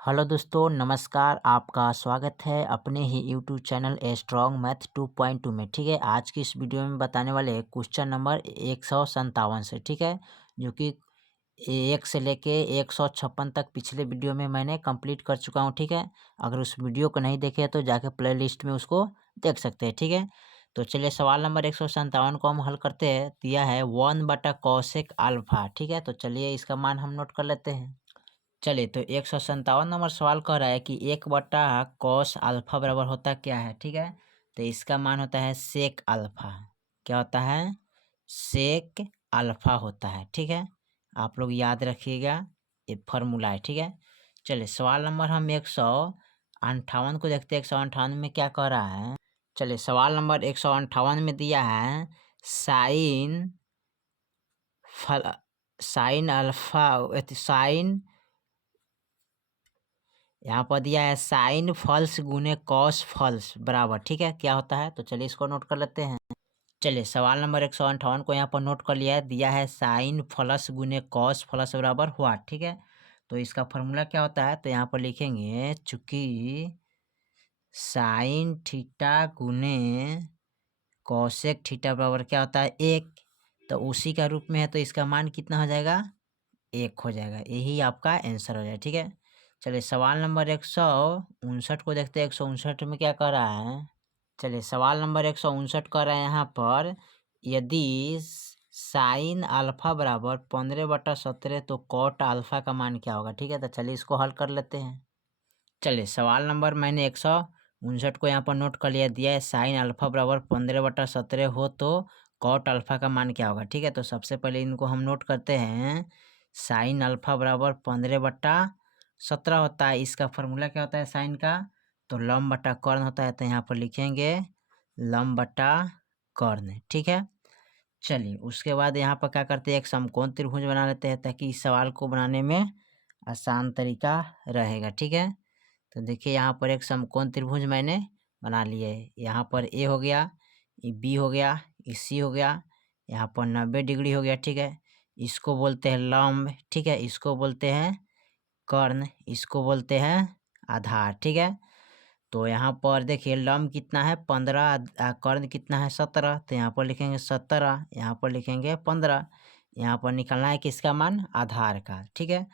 Hello दोस्तों, नमस्कार। आपका स्वागत है अपने ही YouTube channel A Strong Math 2.2 में। ठीक है, आज की इस वीडियो में बताने वाले हैं क्वेश्चन नंबर 157 से। ठीक है, जो कि 1 से लेके 156 तक पिछले वीडियो में मैंने कंप्लीट कर चुका हूं। ठीक है, अगर उस वीडियो को नहीं देखे तो जाके प्ले लिस्ट में उसको देख सकते हैं। ठीक है, तो चलिए सवाल नंबर 157 को हम हल करते हैं। दिया है 1/cosec अल्फा। ठीक है, तो चलिए इसका मान हम नोट कर लेते हैं। चलिए, तो 157 नंबर सवाल कह रहा है कि 1/cos अल्फा बराबर होता क्या है। ठीक है, तो इसका मान होता है सेक अल्फा। क्या होता है? सेक अल्फा होता है। ठीक है, आप लोग याद रखिएगा, ये फॉर्मूला है। ठीक है, चलिए सवाल नंबर हम 158 को देखते हैं। 158 में क्या कह रहा है? चलिए सवाल नंबर 158 में दिया है साइन फल साइन अल्फा साइन यहाँ पर दिया है साइन फल्स गुने कॉस फल्स बराबर। ठीक है, क्या होता है? तो चलिए इसको नोट कर लेते हैं। चलिए सवाल नंबर 158 को यहाँ पर नोट कर लिया है। दिया है साइन प्लस गुने कॉस प्लस बराबर हुआ। ठीक है, तो इसका फॉर्मूला क्या होता है? तो यहाँ पर लिखेंगे चूंकि साइन थीटा गुने कॉसेक थीटा बराबर क्या होता है? 1, तो उसी का रूप में है, तो इसका मान कितना हो जाएगा? 1 हो जाएगा। यही आपका आंसर हो जाएगा। ठीक है, चलिए सवाल नंबर 159 को देखते हैं। 159 में क्या कह रहा है? चलिए सवाल नंबर 159 कह रहा है यहाँ पर, यदि साइन अल्फा बराबर 15/17 तो कॉट अल्फा का मान क्या होगा? ठीक है, तो चलिए इसको हल कर लेते हैं। चलिए सवाल नंबर मैंने 159 को यहाँ पर नोट कर लिया। दिया है साइन अल्फा बराबर 15/17 हो तो कॉट अल्फा का मान क्या होगा? ठीक है, तो सबसे पहले इनको हम नोट करते हैं। साइन अल्फा बराबर 15/17 होता है। इसका फॉर्मूला क्या होता है साइन का? तो लंब बटा कर्ण होता है। तो यहाँ पर लिखेंगे लंब बटा कर्ण। ठीक है, चलिए उसके बाद यहाँ पर क्या करते हैं, एक समकोण त्रिभुज बना लेते हैं ताकि इस सवाल को बनाने में आसान तरीका रहेगा। ठीक है, तो देखिए यहाँ पर एक समकोण त्रिभुज मैंने बना लिया है। यहाँ पर ए हो गया, ये बी हो गया, ये सी हो गया, यहाँ पर 90 डिग्री हो गया। ठीक है, इसको बोलते हैं लंब। ठीक है, इसको बोलते हैं कर्ण, इसको बोलते हैं आधार। ठीक है, तो यहाँ पर देखिए लंब कितना है 15, कर्ण कितना है 17। तो यहाँ पर लिखेंगे 17, यहाँ पर लिखेंगे 15। यहाँ पर निकालना है किसका मान? आधार का। ठीक है,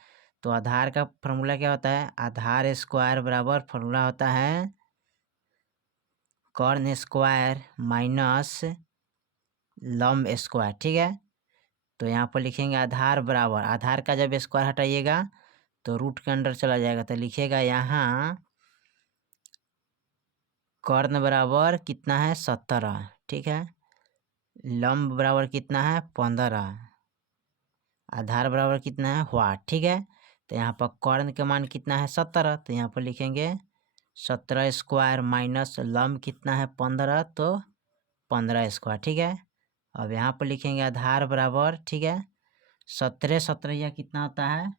तो आधार का फॉर्मूला क्या होता है? आधार स्क्वायर बराबर फॉर्मूला होता है कर्ण स्क्वायर माइनस लंब स्क्वायर। ठीक है, तो यहाँ पर लिखेंगे आधार बराबर, आधार का जब स्क्वायर हटाइएगा तो रूट के अंदर चला जाएगा। तो लिखिएगा यहाँ कर्ण बराबर कितना है? 17। ठीक है, लंब बराबर कितना है? 15। आधार बराबर कितना है? वाट। ठीक है, तो यहाँ पर कर्ण के मान कितना है? 17। तो यहाँ पर लिखेंगे 17 स्क्वायर माइनस लंब कितना है? 15, तो 15 स्क्वायर। ठीक है, अब यहाँ पर लिखेंगे आधार बराबर, ठीक है, 17 17 यह कितना होता है?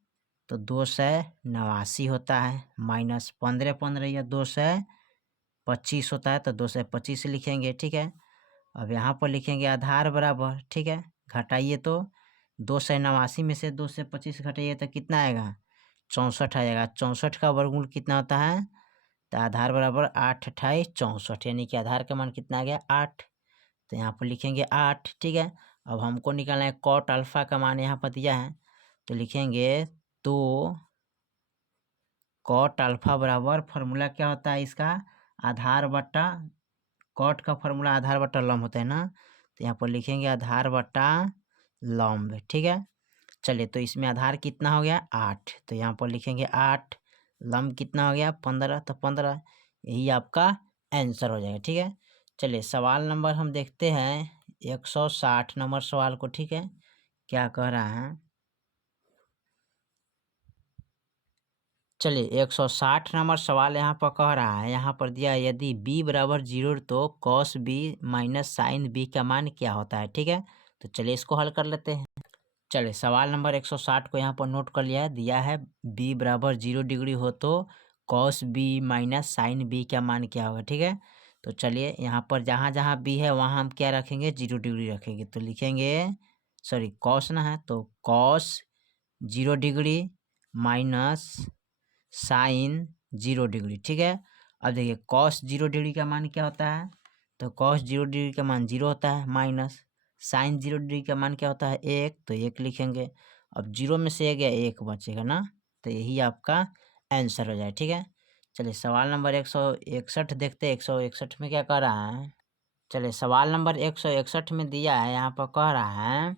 तो 289 होता है, माइनस 15 15 यह 225 होता है, तो 225 लिखेंगे। ठीक है, अब यहाँ पर लिखेंगे आधार बराबर, ठीक है, घटाइए तो 289 में से 225 घटाइए तो कितना आएगा? 64 आ जाएगा। 64 का वर्गमूल कितना होता है? तो आधार बराबर 8 अट्ठाई 64, यानी कि आधार का मान कितना आ गया? 8। तो यहाँ पर लिखेंगे 8। ठीक है, अब हमको निकालना है कॉट अल्फा का मान, यहाँ पर दिया है तो लिखेंगे तो कॉट अल्फा बराबर फॉर्मूला क्या होता है इसका? आधार बटा कॉट का फॉर्मूला आधार बटा लंब होता है ना, तो यहाँ पर लिखेंगे आधार बटा लंब। ठीक है, चलिए तो इसमें आधार कितना हो गया? 8, तो यहाँ पर लिखेंगे 8। लंब कितना हो गया? 15, तो 15। यही आपका आंसर हो जाएगा। ठीक है, चलिए सवाल नंबर हम देखते हैं 160 नंबर सवाल को। ठीक है, क्या कह रहा है? चलिए 160 नंबर सवाल यहाँ पर कह रहा है, यहाँ पर दिया है यदि b बराबर 0 तो cos b minus sine b का मान क्या होता है? ठीक है, तो चलिए इसको हल कर लेते हैं। चलिए सवाल नंबर 160 को यहाँ पर नोट कर लिया है। दिया है b बराबर 0 डिग्री हो तो cos b minus sine b का मान क्या होगा? ठीक है, तो चलिए यहाँ पर जहाँ जहाँ b है वहाँ हम क्या रखेंगे? 0 डिग्री रखेंगे। तो लिखेंगे कॉस ना है तो cos 0 degree minus sine 0 degree, ठीक है। अब देखिए कॉस 0 डिग्री का मान क्या होता है, तो कॉस 0 डिग्री का मान 0 होता है, माइनस साइन 0 डिग्री का मान क्या होता है 1, तो 1 लिखेंगे। अब 0 में से 1 गया 1 बचेगा ना, तो यही आपका आंसर हो जाए, ठीक है। चलिए सवाल नंबर 161 देखते हैं, 161 में क्या कह रहा है। चलिए सवाल नंबर 161 में दिया है, यहाँ पर कह रहा है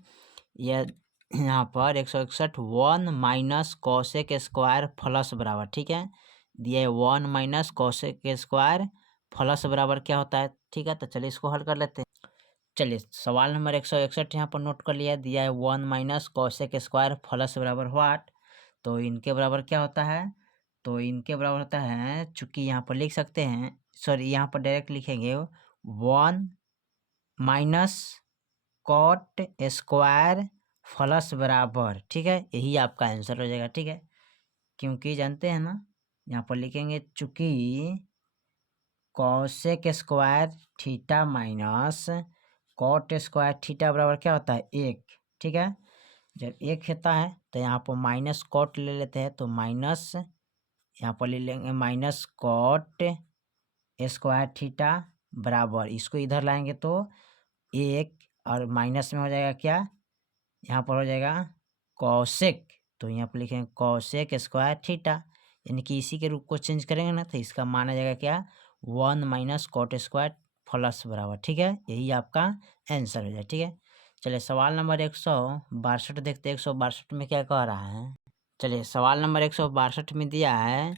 यह यहाँ पर 161 1 माइनस कॉसेक स्क्वायर प्लस बराबर, ठीक है। दिया है 1 माइनस कॉसेक स्क्वायर प्लस बराबर क्या होता है, ठीक है। तो चलिए इसको हल कर लेते हैं। चलिए सवाल नंबर 161 यहाँ पर नोट कर लिया, दिया है 1 माइनस कॉसेक स्क्वायर प्लस बराबर व्हाट, तो इनके बराबर क्या होता है, तो इनके बराबर होता है, चूंकि यहाँ पर लिख सकते हैं, सॉरी यहाँ पर डायरेक्ट लिखेंगे 1 माइनस कॉट स्क्वायर प्लस बराबर, ठीक है। यही आपका आंसर हो जाएगा, ठीक है। क्योंकि जानते हैं ना, यहाँ पर लिखेंगे चूंकि cosec square theta minus cot square theta बराबर क्या होता है 1, ठीक है। जब 1 होता है तो यहाँ पर माइनस कॉट ले लेते हैं, तो माइनस यहाँ पर ले लेंगे माइनस कॉट स्क्वायर थीटा बराबर, इसको इधर लाएंगे तो 1 और माइनस में हो जाएगा क्या, यहाँ पर हो जाएगा कॉसेक, तो यहाँ पर लिखेंगे कॉसेक स्क्वायर थीटा, यानी कि इसी के रूप को चेंज करेंगे ना, तो इसका माना जाएगा क्या 1 माइनस कॉट स्क्वायर प्लस बराबर, ठीक है। यही आपका आंसर हो जाए, ठीक है। चलिए सवाल नंबर 162 देखते हैं, 162 में क्या कह रहा है। चलिए सवाल नंबर 162 में दिया है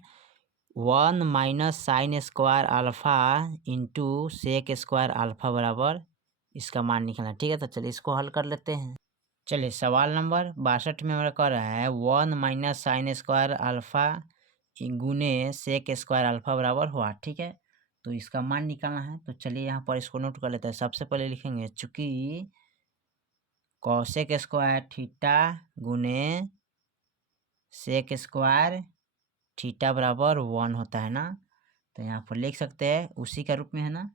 1 minus sine square alpha into sec square alpha बराबर, इसका मान निकालना, ठीक है। तो चलिए इसको हल कर लेते हैं। चलिए सवाल नंबर 62 में हमारा कह रहा है 1 माइनस साइन स्क्वायर अल्फा गुने सेक स्क्वायर अल्फा बराबर हुआ, ठीक है। तो इसका मान निकालना है, तो चलिए यहाँ पर इसको नोट कर लेते हैं। सबसे पहले लिखेंगे चूंकि कॉसेक स्क्वायर थीटा गुने सेक स्क्वायर थीटा बराबर 1 होता है ना, तो यहाँ पर लिख सकते हैं उसी का रूप में है ना,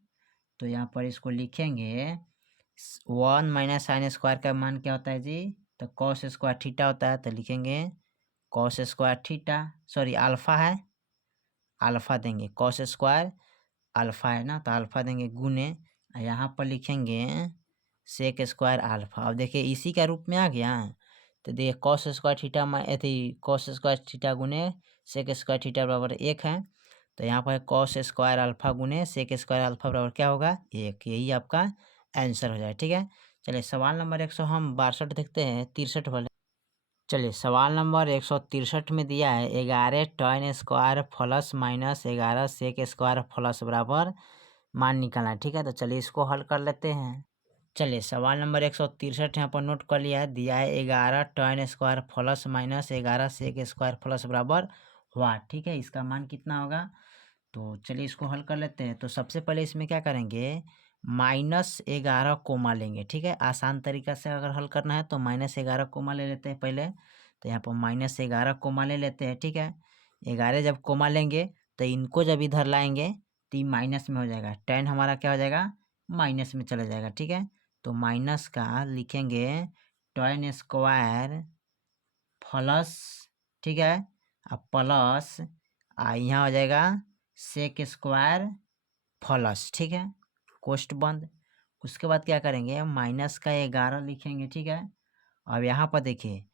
तो यहाँ पर इसको लिखेंगे 1 माइनस साइन स्क्वायर का मान क्या होता है जी, तो कॉस स्क्वायर थीटा होता है, तो लिखेंगे cos square theta, sorry alpha है, अल्फा देंगे, कॉस स्क्वायर अल्फा है ना, तो अल्फा देंगे गुने, यहाँ पर लिखेंगे सेक स्क्वायर अल्फा। अब देखिए इसी का रूप में आ गया, तो देखिए कॉस स्क्वायर थीटा अथी कॉस स्क्वायर थीटा गुने सेक स्क्वायर थीटा बराबर 1 है, तो यहाँ पर कॉस स्क्वायर अल्फा गुने सेक स्क्वायर अल्फा बराबर क्या होगा 1, यही आपका आंसर हो जाए, ठीक है। चलिए सवाल नंबर 162 देखते हैं, 63 वाले। चलिए सवाल नंबर 163 में दिया है 11 tan square plus minus 11 sec square plus बराबर मान निकालना है, ठीक है। तो चलिए इसको हल कर लेते हैं। चलिए सवाल नंबर 163 यहाँ पर नोट कर लिया है, दिया है 11 tan square plus minus 11 sec square plus बराबर हुआ, ठीक है। इसका मान कितना होगा, तो चलिए इसको हल कर लेते हैं। तो सबसे पहले इसमें क्या करेंगे, -11 कोमा लेंगे, ठीक है। आसान तरीका से अगर हल करना है तो -11 कोमा ले लेते हैं पहले, तो यहाँ पर -11 कोमा ले लेते हैं, ठीक है। 11 जब कोमा लेंगे तो इनको जब इधर लाएंगे तो ये माइनस में हो जाएगा, टेन हमारा क्या हो जाएगा माइनस में चला जाएगा, ठीक है। तो माइनस का लिखेंगे टॉइन स्क्वायर प्लस, ठीक है, अब प्लस यहाँ हो जाएगा सेक स्क्वायर प्लस, ठीक है, कोष्ट बंद। उसके बाद क्या करेंगे माइनस का 11 लिखेंगे, ठीक है। अब यहाँ पर देखिए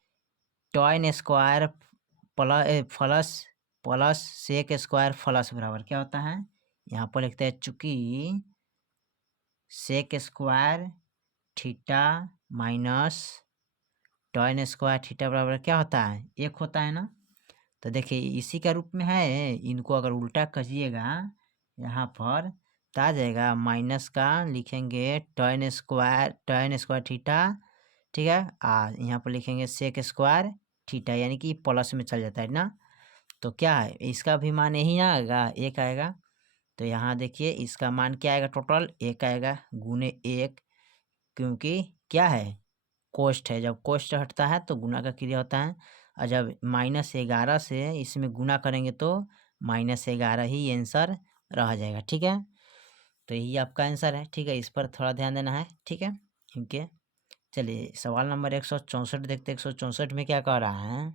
tan square plus plus sec square plus बराबर क्या होता है, यहाँ पर लिखते हैं चूंकि sec square theta minus tan square theta बराबर क्या होता है 1 होता है ना, तो देखिए इसी का रूप में है, इनको अगर उल्टा करिएगा यहाँ पर तो आ जाएगा माइनस का लिखेंगे टॉइन स्क्वायर थीटा, ठीक है। यहाँ पर लिखेंगे सेक स्क्वायर थीटा, यानी कि प्लस में चल जाता है ना, तो क्या है इसका भी मान यही आएगा 1 आएगा, तो यहाँ देखिए इसका मान क्या आएगा टोटल 1 आएगा गुने 1, क्योंकि क्या है कोष्ट है, जब कोष्ट हटता है तो गुना का क्रिया होता है, और जब -11 से इसमें गुना करेंगे तो -11 ही आंसर रह जाएगा, ठीक है। तो यही आपका आंसर है, ठीक है। इस पर थोड़ा ध्यान देना है, ठीक है, ठीक है। चलिए सवाल नंबर 164 देखते हैं, 164 में क्या कह रहा है।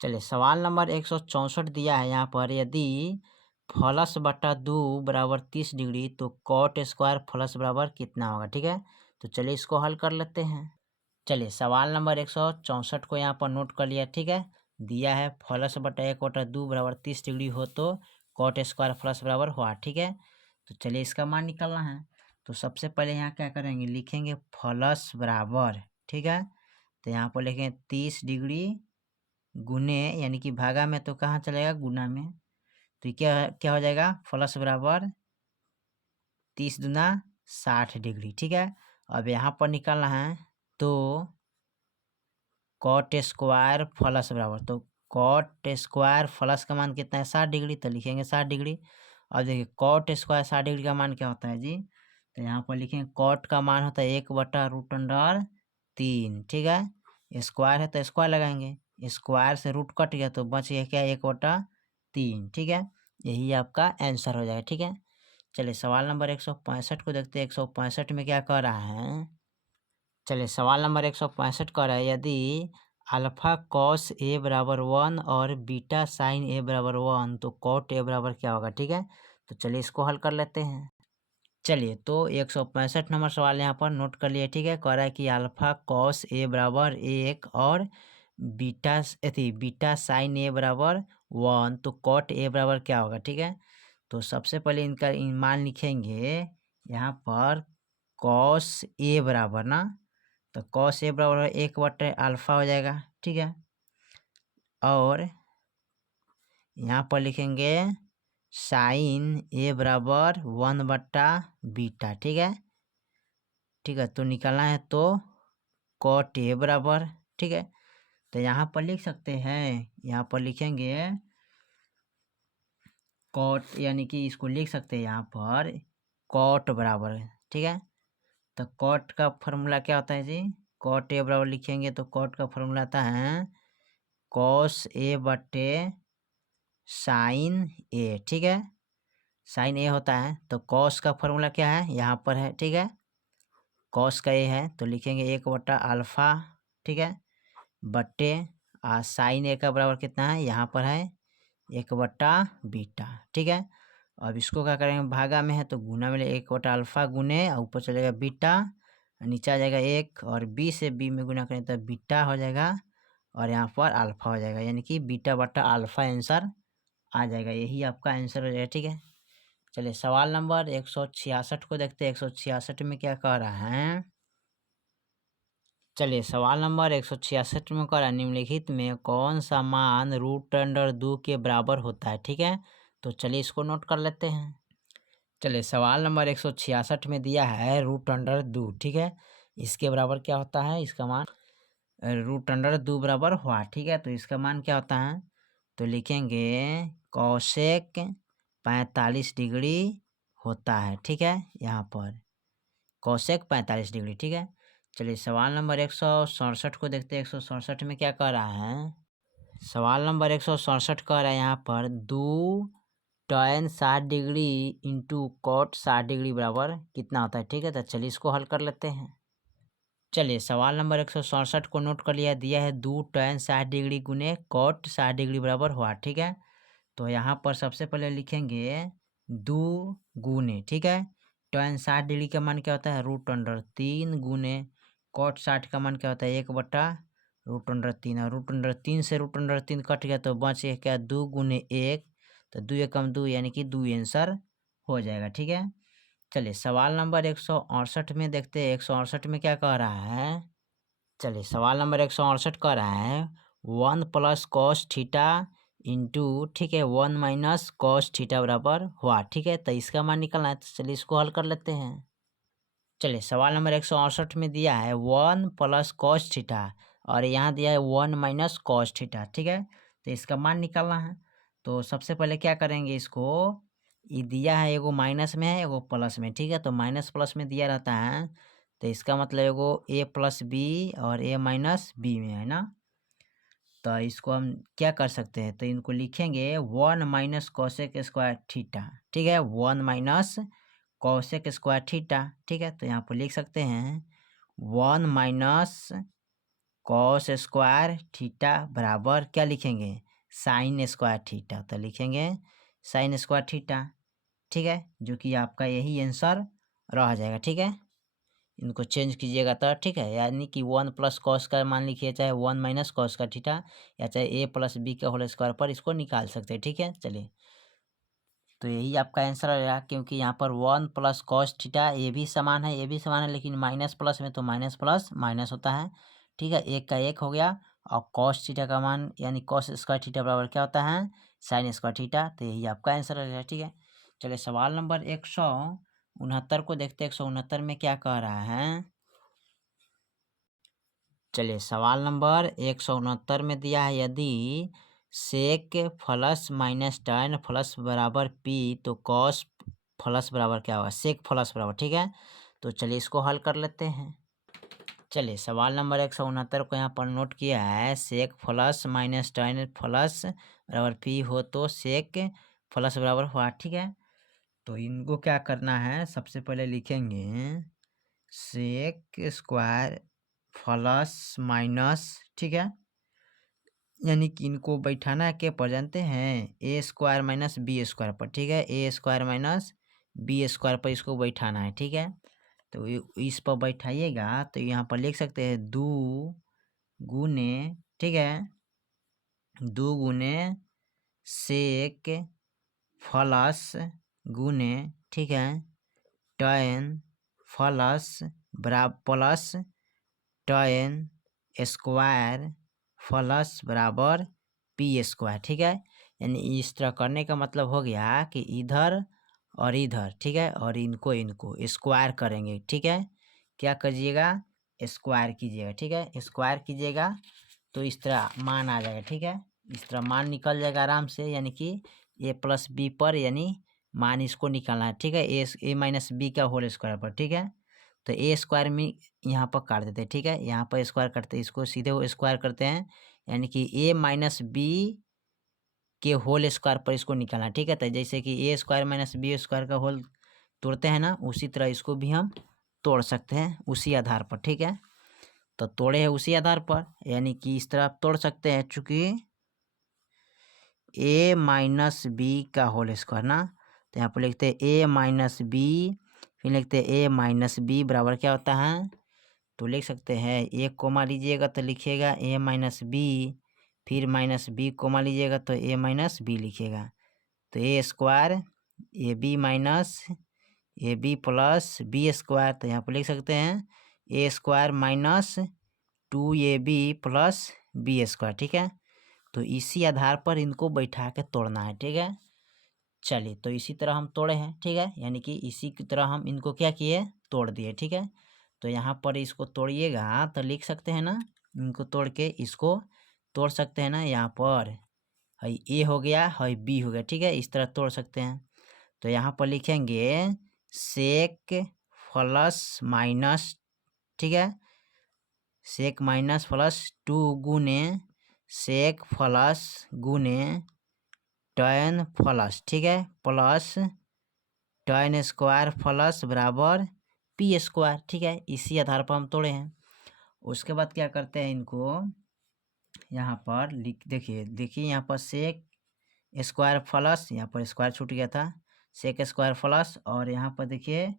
चलिए सवाल नंबर 164 दिया है यहाँ पर, यदि प्लस बटा 2 बराबर 30 डिग्री तो कॉट स्क्वायर प्लस बराबर कितना होगा, ठीक है। तो चलिए इसको हल कर लेते हैं। चलिए सवाल नंबर 164 को यहाँ पर नोट कर लिया, ठीक है। दिया है प्लस बटा 1/2 बराबर 30 डिग्री हो तो कॉट स्क्वायर प्लस बराबर हुआ, ठीक है। तो चलिए इसका मान निकालना है। तो सबसे पहले यहाँ क्या करेंगे, लिखेंगे प्लस बराबर, ठीक है। तो यहाँ पर लिखेंगे 30 डिग्री गुने, यानी कि भागा में तो कहाँ चलेगा, गुना में। तो क्या क्या हो जाएगा, प्लस बराबर 30 दूना 60 डिग्री, ठीक है। अब यहाँ पर निकालना है तो कॉट स्क्वायर प्लस बराबर, तो कॉट स्क्वायर प्लस का मान कितना है 60 डिग्री, तो लिखेंगे 60 डिग्री। अब देखिए कॉट स्क्वायर 60 डिग्री का मान क्या होता है जी, तो यहाँ पर लिखेंगे कॉट का मान होता है 1/√3, ठीक है। स्क्वायर है तो स्क्वायर लगाएंगे, स्क्वायर से रूट कट गया तो बच गया क्या 1/3, ठीक है। यही आपका आंसर हो जाएगा, ठीक है। चलिए सवाल नंबर 165 को देखते हैं। 165 में क्या कह रहा है, चलिए सवाल नंबर 165 कह रहा है, यदि अल्फा कॉस ए बराबर 1 और बीटा साइन ए बराबर 1 तो कॉट ए बराबर क्या होगा, ठीक है। तो चलिए इसको हल कर लेते हैं। चलिए तो 165 नंबर सवाल यहाँ पर नोट कर लिए, ठीक है। कह रहा है कि अल्फा कॉस ए बराबर 1 और बीटा साइन ए बराबर 1 तो कॉट ए बराबर क्या होगा, ठीक है। तो सबसे पहले इनका मान लिखेंगे यहाँ पर, कॉस ए बराबर ना, तो कॉस ए बराबर 1/अल्फा हो जाएगा, ठीक है। और यहाँ पर लिखेंगे साइन ए बराबर 1/बीटा, ठीक है। ठीक है, तो निकालना है तो कॉट ए बराबर, ठीक है। तो यहाँ पर लिख सकते हैं, यहाँ पर लिखेंगे कॉट, यानी कि इसको लिख सकते हैं यहाँ पर कॉट बराबर, ठीक है। तो कॉट का फॉर्मूला क्या होता है जी, कॉट ए बराबर लिखेंगे तो कॉट का फॉर्मूला आता है कॉस ए बटे साइन ए, ठीक है। साइन ए होता है तो कॉस का फॉर्मूला क्या है यहाँ पर है, ठीक है। कॉस का ए है तो लिखेंगे 1/अल्फा, ठीक है, बटे साइन ए का बराबर कितना है यहाँ पर है 1/बीटा, ठीक है। अब इसको क्या करेंगे, भागा में है तो गुना में 1/अल्फा गुने और ऊपर चलेगा बीटा, नीचे आ जाएगा 1 और बी से बी में गुना करें तो बीटा हो जाएगा और यहाँ पर अल्फा हो जाएगा, यानी कि बीटा बटा अल्फा आंसर आ जाएगा। यही आपका आंसर हो जाएगा, ठीक है। चलिए सवाल नंबर 166 को देखते हैं। 166 में क्या कह रहा है, चलिए सवाल नंबर 166 में कह रहा है, निम्नलिखित में कौन सा मान √2 के बराबर होता है, ठीक है। तो चलिए इसको नोट कर लेते हैं। चलिए सवाल नंबर 166 में दिया है √2, ठीक है। इसके बराबर क्या होता है, इसका मान √2 बराबर हुआ, ठीक है। तो इसका मान क्या होता है, तो लिखेंगे कॉसेक 45 डिग्री होता है, ठीक है। यहाँ पर कॉसेक 45 डिग्री, ठीक है। चलिए सवाल नंबर 167 को देखते हैं। 167 में क्या कह रहा है, सवाल नंबर 167 कह रहा है यहाँ पर 2 tan 60 degree into cot 60 degree बराबर कितना होता है, ठीक है। तो चलिए इसको हल कर लेते हैं। चलिए सवाल नंबर 167 को नोट कर लिया, दिया है 2 tan 60 डिग्री गुने कॉट 60 डिग्री बराबर हुआ, ठीक है। तो यहाँ पर सबसे पहले लिखेंगे 2 गुने, ठीक है। tan 60 डिग्री का मान क्या होता है √3 गुने कॉट 60 का मान क्या होता है 1/√3, और √3 से √3 कट गया तो बच गया क्या 2 गुने 1, तो 2 एकम 2 यानी कि 2 आंसर हो जाएगा, ठीक है। चलिए सवाल नंबर 168 में देखते हैं। 168 में क्या कह रहा है, चलिए सवाल नंबर 168 कह रहा है 1 + cos थीटा इंटू, ठीक है, 1 - cos थीटा बराबर हुआ, ठीक है। तो इसका मान निकलना है, तो चलिए इसको हल कर लेते हैं। चलिए सवाल नंबर 168 में दिया है 1 + cos थीटा और यहाँ दिया है 1 - cos थीटा, ठीक है। तो इसका मान निकालना है। तो सबसे पहले क्या करेंगे, इसको ये दिया है एगो माइनस में है एगो प्लस में, ठीक है। तो माइनस प्लस में दिया रहता है तो इसका मतलब एगो a+b और a-b में है ना। तो इसको हम क्या कर सकते हैं, तो इनको लिखेंगे 1 - cosec स्क्वायर थीटा, ठीक है। 1 - cosec स्क्वायर थीटा, ठीक है। तो यहाँ पर लिख सकते हैं 1 - कॉस स्क्वायर थीटा बराबर क्या लिखेंगे, साइन स्क्वायर थीटा। तो लिखेंगे साइन स्क्वायर थीटा, ठीक है, जो कि आपका यही आंसर रह जाएगा। ठीक है, इनको चेंज कीजिएगा तो ठीक है, यानी कि 1 प्लस कॉस का मान लिखिए, चाहे 1 माइनस कॉस का थीटा, या चाहे ए प्लस बी के होल स्क्वायर पर इसको निकाल सकते हैं। ठीक है, चलिए, तो यही आपका आंसर रहेगा, क्योंकि यहाँ पर 1 प्लस कॉस थीटा ये भी समान है, ये भी समान है, लेकिन माइनस प्लस में तो माइनस प्लस माइनस होता है। ठीक है, एक का एक हो गया, और कॉस थीटा का मान यानी कॉस स्क्वायर थीटा बराबर क्या होता है, साइन स्क्वायर थीटा। तो यही आपका आंसर रहेगा। ठीक है, चलिए सवाल नंबर 169 को देखते हैं। 169 में क्या कह रहा है, चलिए सवाल नंबर 169 में दिया है, यदि sec plus minus tan plus बराबर पी तो कॉस प्लस बराबर क्या होगा, सेक प्लस बराबर। ठीक है, तो चलिए इसको हल कर लेते हैं। चलिए सवाल नंबर 169 को यहाँ पर नोट किया है, sec plus minus tan plus बराबर पी हो तो सेक प्लस बराबर हुआ। ठीक है, तो इनको क्या करना है, सबसे पहले लिखेंगे सेक स्क्वायर प्लस माइनस, ठीक है, यानी कि इनको बैठाना है के पर जानते हैं, a square minus B square पर। ठीक है, ए स्क्वायर माइनस बी स्क्वायर पर इसको बैठाना है। ठीक है, तो इस पर बैठाइएगा तो यहाँ पर लिख सकते हैं 2 गुने, ठीक है, 2 गुने सेक प्लस गुने, ठीक है, tan प्लस बराबर प्लस tan स्क्वायर प्लस बराबर पी स्क्वायर। ठीक है, यानी इस तरह करने का मतलब हो गया कि इधर और इधर, ठीक है, और इनको इनको स्क्वायर करेंगे। ठीक है, क्या करिएगा, स्क्वायर कीजिएगा। ठीक है, स्क्वायर कीजिएगा तो इस तरह मान आ जाएगा। ठीक है, इस तरह मान निकल जाएगा आराम से, यानी कि ए प्लस बी पर, यानी मान इसको निकालना है। ठीक है, ए माइनस बी का होल स्क्वायर पर। ठीक है, तो ए स्क्वायर में यहाँ पर काट देते हैं। ठीक है, यहाँ पर स्क्वायर करते हैं, इसको सीधे वो स्क्वायर करते हैं, यानी कि ए माइनस बी के होल स्क्वायर पर इसको निकालना है। ठीक है, तो जैसे कि ए स्क्वायर माइनस बी स्क्वायर का होल तोड़ते हैं ना, उसी तरह इसको भी हम तोड़ सकते हैं उसी आधार पर। ठीक है, तो तोड़े हैं उसी आधार पर, यानी कि इस तरह आप तोड़ सकते हैं, चूँकि ए माइनस बी का होल स्क्वायर ना, तो यहाँ पर लिखते हैं ए माइनस बी, फिर लिखते हैं ए माइनस बी बराबर क्या होता है, तो लिख सकते हैं ए कोमा लीजिएगा तो लिखिएगा ए माइनस बी, फिर माइनस बी कोमा लीजिएगा तो ए माइनस बी लिखिएगा, तो a square a b minus a b plus b square, तो यहाँ पर लिख सकते हैं a square minus 2ab plus b square. ठीक है, तो इसी आधार पर इनको बैठा के तोड़ना है। ठीक है, चलिए, तो इसी तरह हम तोड़े हैं। ठीक है, यानी कि इसी की तरह हम इनको क्या किए, तोड़ दिए। ठीक है, तो यहाँ पर इसको तोड़िएगा तो लिख सकते हैं ना, इनको तोड़ के इसको तोड़ सकते हैं ना, यहाँ पर है ए हो गया, है बी हो गया। ठीक है, इस तरह तोड़ सकते हैं, तो यहाँ पर लिखेंगे सेक प्लस माइनस, ठीक है, सेक माइनस प्लस 2 गुने सेक प्लस गुने tan प्लस, ठीक है, प्लस tan स्क्वायर प्लस बराबर पी स्क्वायर। ठीक है, इसी आधार पर हम तोड़े हैं। उसके बाद क्या करते हैं, इनको यहाँ पर देखिए यहाँ पर सेक स्क्वायर प्लस, यहाँ पर स्क्वायर छूट गया था, सेक स्क्वायर प्लस, और यहाँ पर देखिए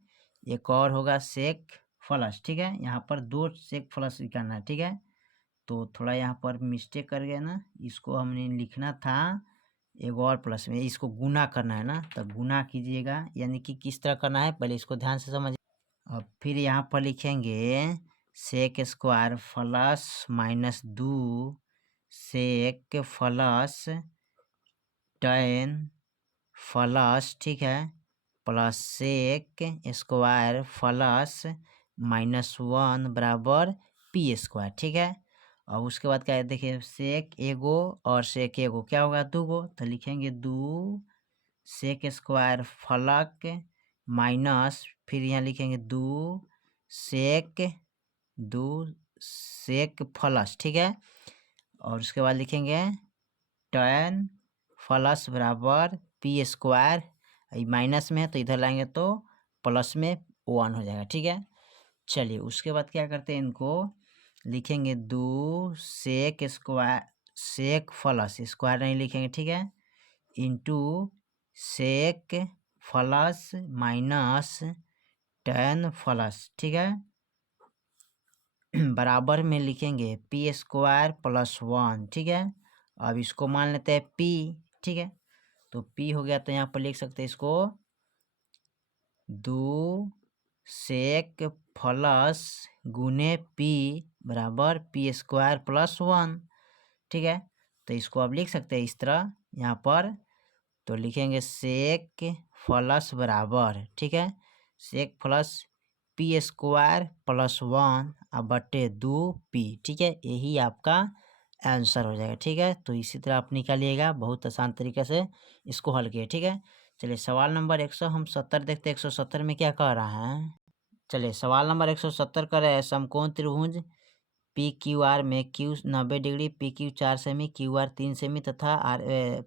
एक और होगा सेक प्लस। ठीक है, यहाँ पर 2 सेक प्लस निकालना है। ठीक है, तो थोड़ा यहाँ पर मिस्टेक कर गया ना, इसको हमने लिखना था एक और प्लस में, इसको गुना करना है ना, तो गुना कीजिएगा, यानी कि किस तरह करना है पहले इसको ध्यान से समझिए। और फिर यहाँ पर लिखेंगे sec square plus minus 2 sec plus tan plus, ठीक है, प्लस सेक स्क्वायर प्लस -1 बराबर पी स्क्वायर। ठीक है, और उसके बाद क्या है, देखिए सेक एगो और सेक एगो क्या होगा, 2 गो, तो लिखेंगे 2 सेक स्क्वायर फलक माइनस, फिर यहाँ लिखेंगे 2 सेक प्लस। ठीक है, और उसके बाद लिखेंगे tan प्लस बराबर पी स्क्वायर, माइनस में है तो इधर लाएंगे तो प्लस में 1 हो जाएगा। ठीक है, चलिए उसके बाद क्या करते हैं, इनको लिखेंगे 2 sec square, sec plus square नहीं लिखेंगे, ठीक है, into sec plus minus tan plus, ठीक है, बराबर में लिखेंगे पी स्क्वायर प्लस 1, ठीक है। अब इसको मान लेते हैं पी, ठीक है, तो पी हो गया, तो यहाँ पर लिख सकते हैं इसको 2 सेक प्लस गुने पी बराबर पी स्क्वायर प्लस 1, ठीक है। तो इसको अब लिख सकते हैं इस तरह यहाँ पर, तो लिखेंगे सेक प्लस बराबर, ठीक है, sec plus P square plus 1 अब बटे 2 पी, ठीक है, यही आपका आंसर हो जाएगा, ठीक है। तो इसी तरह आप निकालिएगा, बहुत आसान तरीके से इसको हल किए, ठीक है। चलिए सवाल नंबर 170 देखते हैं, 170 में क्या कह रहा है। चलिए सवाल नंबर 170 कर रहे हैं, समकोण त्रिभुज पी क्यू आर में Q 90 degree, P Q 4 semi, Q R 3 semi तथा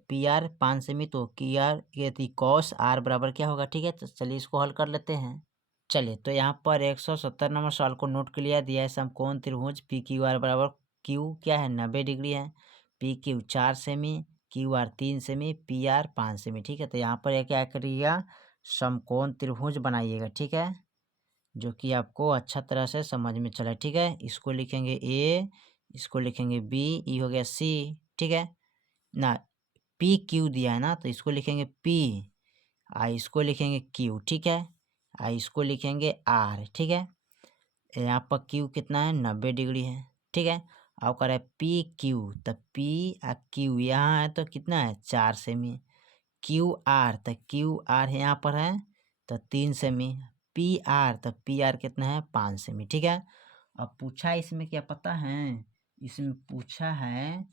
पी आर 5 सेमी, तो क्यू आर ये कॉस आर बराबर क्या होगा, ठीक है। तो चलिए इसको हल कर लेते हैं। चलिए तो यहाँ पर 170 नंबर सवाल को नोट कर लिया, दिया है समकोण त्रिभुज पी क्यू आर बराबर, क्यू क्या है 90 डिग्री है, P Q 4 semi, Q R 3 semi, P R 5 semi, ठीक है। तो यहाँ पर क्या करिएगा, समकोण त्रिभुज बनाइएगा, ठीक है, जो कि आपको अच्छा तरह से समझ में चले, ठीक है। इसको लिखेंगे ए, इसको लिखेंगे बी, ई हो गया सी, ठीक है ना, पी क्यू दिया है ना, तो इसको लिखेंगे पी, इसको लिखेंगे क्यू, ठीक है, इसको लिखेंगे आर, ठीक है। यहाँ पर क्यू कितना है 90 डिग्री है, ठीक है। अब कर रहा है पी क्यू, तो पी क्यू यहाँ है तो कितना है 4 सेमी, क्यू आर तो क्यू आर यहाँ पर है तो 3 सेमी, पी आर तो पी आर कितना है 5 सेमी, ठीक है। अब पूछा इसमें क्या पता है, इसमें पूछा है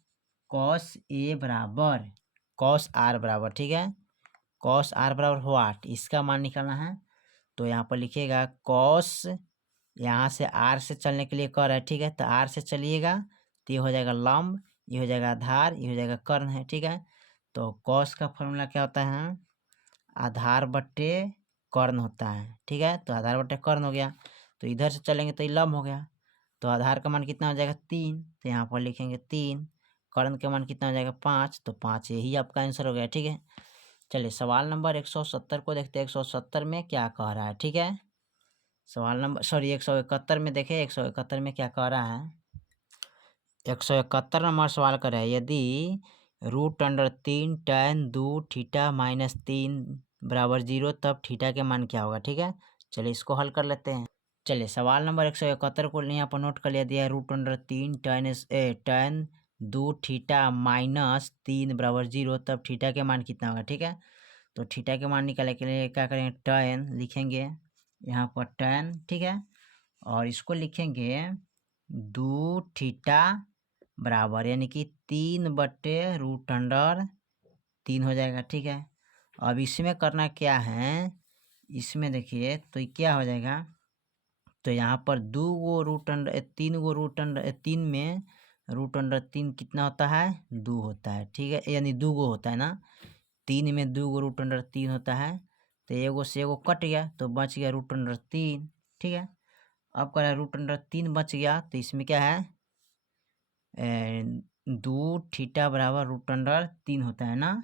कॉस ए बराबर कॉस आर बराबर, ठीक है, कॉस आर बराबर व्हाट, इसका मान निकालना है। तो यहाँ पर लिखिएगा कॉस, यहाँ से आर से चलने के लिए कर है, ठीक है, तो आर से चलिएगा तो ये हो जाएगा लंब, ये हो जाएगा आधार, ये हो जाएगा कर्ण है, ठीक है। तो कॉस का फॉर्मूला क्या होता है, आधार बट्टे कर्ण होता है, ठीक है। तो आधार बट्टे कर्ण हो गया, तो इधर से चलेंगे तो ये लंब हो गया, तो आधार का मान कितना हो जाएगा 3, तो यहाँ पर लिखेंगे 3, कर्ण का मान कितना हो जाएगा 5, तो 5 यही आपका आंसर हो गया, ठीक है। चलिए सवाल नंबर 170 को देखते हैं, 170 में क्या कह रहा है, ठीक है। सवाल नंबर 171 में देखें, 171 में क्या कह रहा है, 171 नंबर सवाल कर रहा है, यदि √3 tan 2 थीटा माइनस 3 बराबर 0 तब थीटा के मान क्या होगा, ठीक है। चलिए इसको हल कर लेते हैं। चलिए सवाल नंबर 171 को यहाँ पर नोट कर लिया, दिया है √3 tan 2 थीटा माइनस 3 बराबर 0 तब थीटा के मान कितना होगा, ठीक है। तो थीटा के मान निकालने के लिए क्या करेंगे, tan लिखेंगे यहाँ पर tan, ठीक है, और इसको लिखेंगे 2 थीटा बराबर यानी कि 3/√3 हो जाएगा, ठीक है। अब इसमें करना क्या है, इसमें देखिए तो क्या हो जाएगा, तो यहाँ पर 2 गो √3, 3 गो √3 में √3 कितना होता है 2 होता है, ठीक है, यानी 2 गो होता है ना, 3 में 2 गो √3 होता है, तो एगो से एगो कट गया तो बच गया √3, ठीक है। अब कह रहा है √3 बच गया, तो इसमें क्या है 2 थीटा बराबर √3 होता है ना।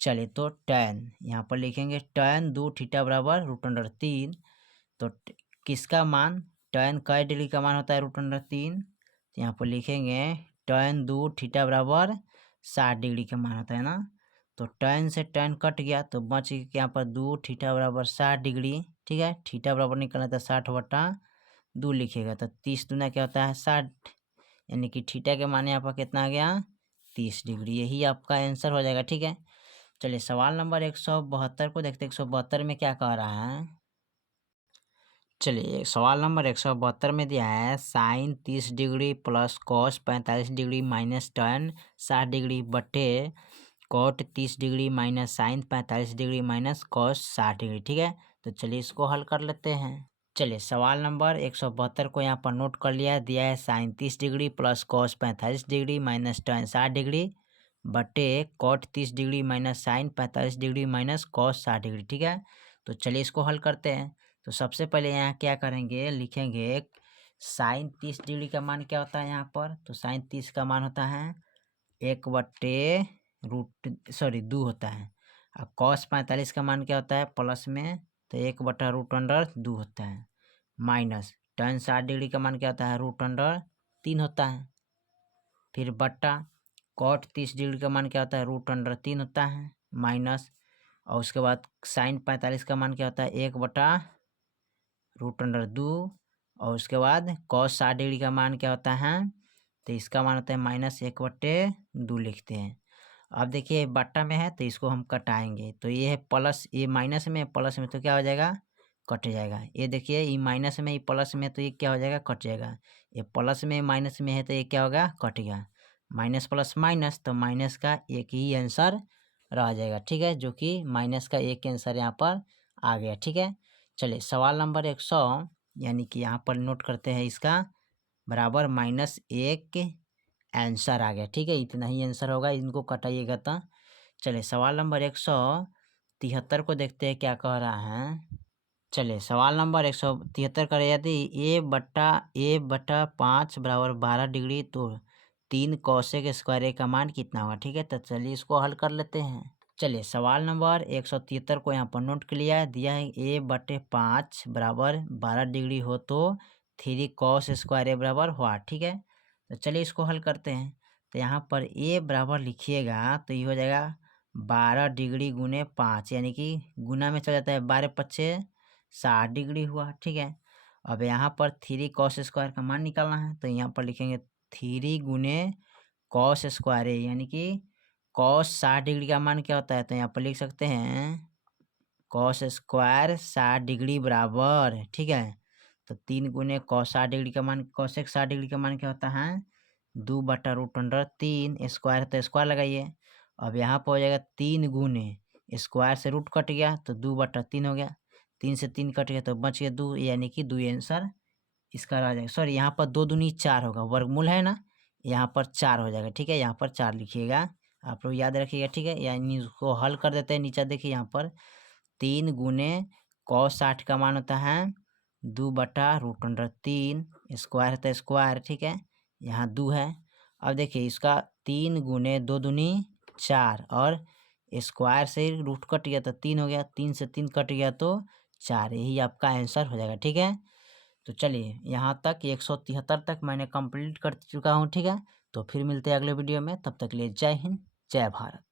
चलिए तो tan यहाँ पर लिखेंगे tan 2 थीटा बराबर √3, तो किसका मान, tan कै डिग्री का मान होता है √3, तो यहाँ पर लिखेंगे tan 2 थीटा बराबर 60 डिग्री का मान होता है ना। तो tan से tan कट गया तो बच गया यहाँ पर 2 थीटा बराबर 60 डिग्री, ठीक है, थीटा बराबर निकलना था 60/2 लिखेगा, तो 30 दूना क्या होता है 60, यानी कि थीटा के मान यहाँ पर कितना आ गया 30 डिग्री, यही आपका आंसर हो जाएगा, ठीक है। चलिए सवाल नंबर 172 को देखते हैं, 172 में क्या कह रहा है। चलिए सवाल नंबर 172 में दिया है sine 30 degree plus cos 45 degree minus tan 60 degree बटे cot 30 degree minus sine 45 degree minus cos 60 degree, ठीक है। तो चलिए इसको हल कर लेते हैं। चलिए सवाल नंबर 172 को यहाँ पर नोट कर लिया, दिया है sine 30 degree plus cos 45 degree minus tan 60 degree बटे cot 30 degree minus sine 45 degree minus cos 60 degree, ठीक है। तो चलिए इसको हल करते हैं। तो सबसे पहले यहाँ क्या करेंगे, लिखेंगे साइन 30 डिग्री का मान क्या होता है यहाँ पर? तो साइन 30 का मान होता है 1/2 होता है। और कॉस 45 का मान क्या होता है प्लस में? तो 1/√2 होता है। माइनस tan 60 डिग्री का मान क्या होता है? √3 होता है। फिर बट्टा कॉट 30 डिग्री का मान क्या होता है? √3 होता है। माइनस और उसके बाद साइन 45 का मान क्या होता है? 1/√2 और उसके बाद कॉस 60 डिग्री का मान क्या होता है? तो इसका मान होता है -1/2 लिखते हैं। अब देखिए बट्टा में है तो इसको हम कटाएंगे, तो ये है प्लस, ये माइनस में, प्लस में तो क्या हो जाएगा? कट जाएगा। ये देखिए ये माइनस में, ये प्लस में, तो ये क्या हो जाएगा? कट जाएगा। ये प्लस में माइनस में है तो ये क्या होगा? कट गया। माइनस प्लस माइनस, तो माइनस का एक ही आंसर रह जाएगा। ठीक है, जो कि माइनस का एक आंसर यहाँ पर आ गया। ठीक है, चलिए सवाल नंबर 100 यानी कि यहाँ पर नोट करते हैं इसका बराबर -1 आंसर आ गया। ठीक है, इतना ही आंसर होगा, इनको कटाइएगा तो। चलिए सवाल नंबर 173 को देखते हैं क्या कह रहा है। चलिए सवाल नंबर 173 कर, यदि a/5 बराबर 12 डिग्री तो 3 कॉसेक स्क्वायर का मान कितना होगा? ठीक है, तो चलिए इसको हल कर लेते हैं। चलिए सवाल नंबर 173 को यहाँ पर नोट कर लिया है, दिया है a/5 बराबर 12 डिग्री हो तो 3 कॉस स्क्वायर बराबर हुआ। ठीक है, तो चलिए इसको हल करते हैं। तो यहाँ पर a बराबर लिखिएगा तो ये हो जाएगा 12 डिग्री गुने 5, यानी कि गुना में चल जाता है, 12×5 = 60 डिग्री हुआ। ठीक है, अब यहाँ पर 3 कॉस स्क्वायर का मान निकालना है, तो यहाँ पर लिखेंगे 3 गुने कॉस स्क्वायर, यानी कि कॉस 60 डिग्री का मान क्या होता है? तो यहाँ पर लिख सकते हैं कॉस स्क्वायर 60 डिग्री बराबर। ठीक है, तो 3 गुने कॉस 60 डिग्री का मान, कॉसेक 60 डिग्री का मान क्या होता है? 2/√3। स्क्वायर तो स्क्वायर लगाइए। अब यहाँ पर हो जाएगा 3 गुने, स्क्वायर से रूट कट गया तो 2/3 हो गया। 3 से 3 कट गया तो बच गया 2, यानी कि 2 आंसर इसका आ जाएगा। सॉरी, यहाँ पर 2 दूनी 4 होगा, वर्गमूल है ना, यहाँ पर 4 हो जाएगा। ठीक है, यहाँ पर 4 लिखिएगा, आप लोग याद रखिएगा। ठीक है, यानी उसको हल कर देते हैं। नीचे देखिए यहाँ पर 3 गुने कॉस 60 का मान होता है 2/√3, स्क्वायर है तो स्क्वायर। ठीक है, यहाँ 2 है। अब देखिए इसका 3 गुने 2 दूनी 4 और स्क्वायर से रूट कट गया तो 3 हो गया, 3 से 3 कट गया तो 4, यही आपका आंसर हो जाएगा। ठीक है, तो चलिए यहाँ तक 173 तक मैंने कंप्लीट कर चुका हूँ। ठीक है, तो फिर मिलते हैं अगले वीडियो में, तब तक के लिए जय हिंद, जय भारत।